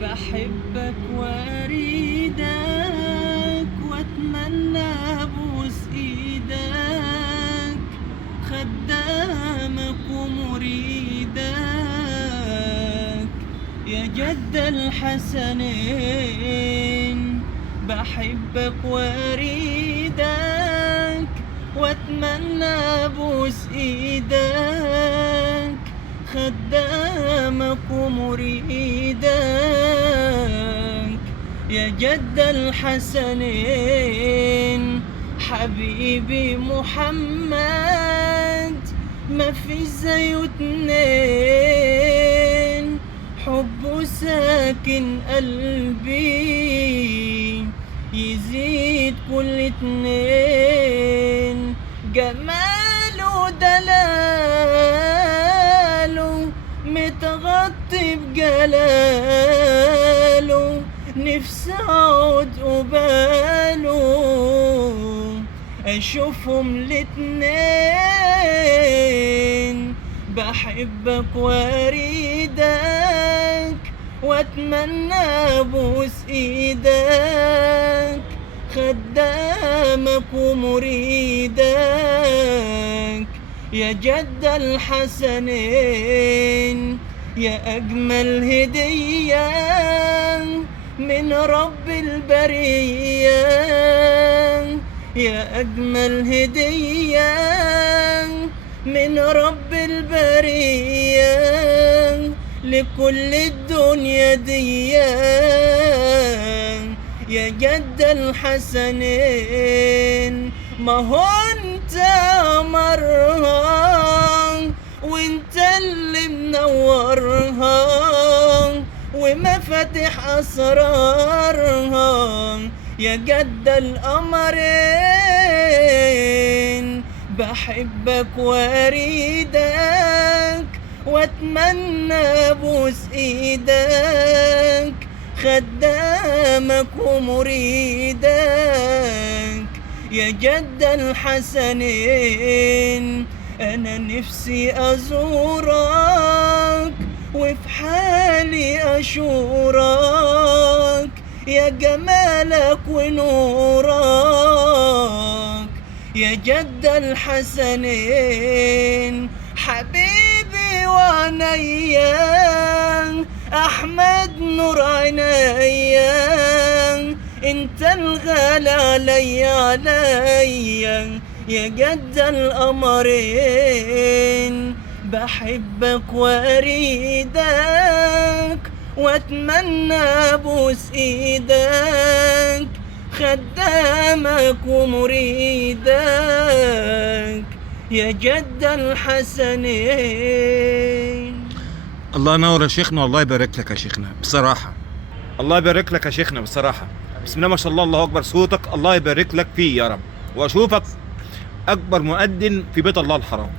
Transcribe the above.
بحبك واريدك واتمنى ابوس ايدك، خدامك ومريدك يا جد الحسنين. بحبك واريدك واتمنى ابوس ايدك، خدامك ومريدك يا جد الحسنين. حبيبي محمد ما في زيه اتنين، حبه ساكن قلبي يزيد كل اتنين، جماله دلاله متغطي بجلاله، نفسي اقعد قباله اشوفهم الاتنين. بحبك واريدك واتمنى ابوس ايدك، خدامك ومريدك يا جد الحسنين. يا اجمل هدية من رب البرية، يا اجمل هدية من رب البرية لكل الدنيا دي يا جد الحسنين. ما هو انت قمرها وانت اللي منورها ومفاتيح اسرارها يا جد القمرين. بحبك واريدك واتمنى ابوس ايدك، خدامك ومريدك يا جد الحسنين. انا نفسي ازورك وفي حالي اشورك يا جمالك ونورك يا جد الحسنين. حبيبي وعنيا احمد نور عينيا، انت الغالي عليا يا جد القمرين. بحبك واريدك واتمنى ابوس ايدك، خدامك ومريدك يا جد الحسنين. الله ينور يا شيخنا، والله يبارك لك يا شيخنا بصراحة. الله يبارك لك يا شيخنا بصراحة. بسم الله ما شاء الله، الله أكبر. صوتك الله يبارك لك فيه يا رب، وأشوفك أكبر مؤذن في بيت الله الحرام.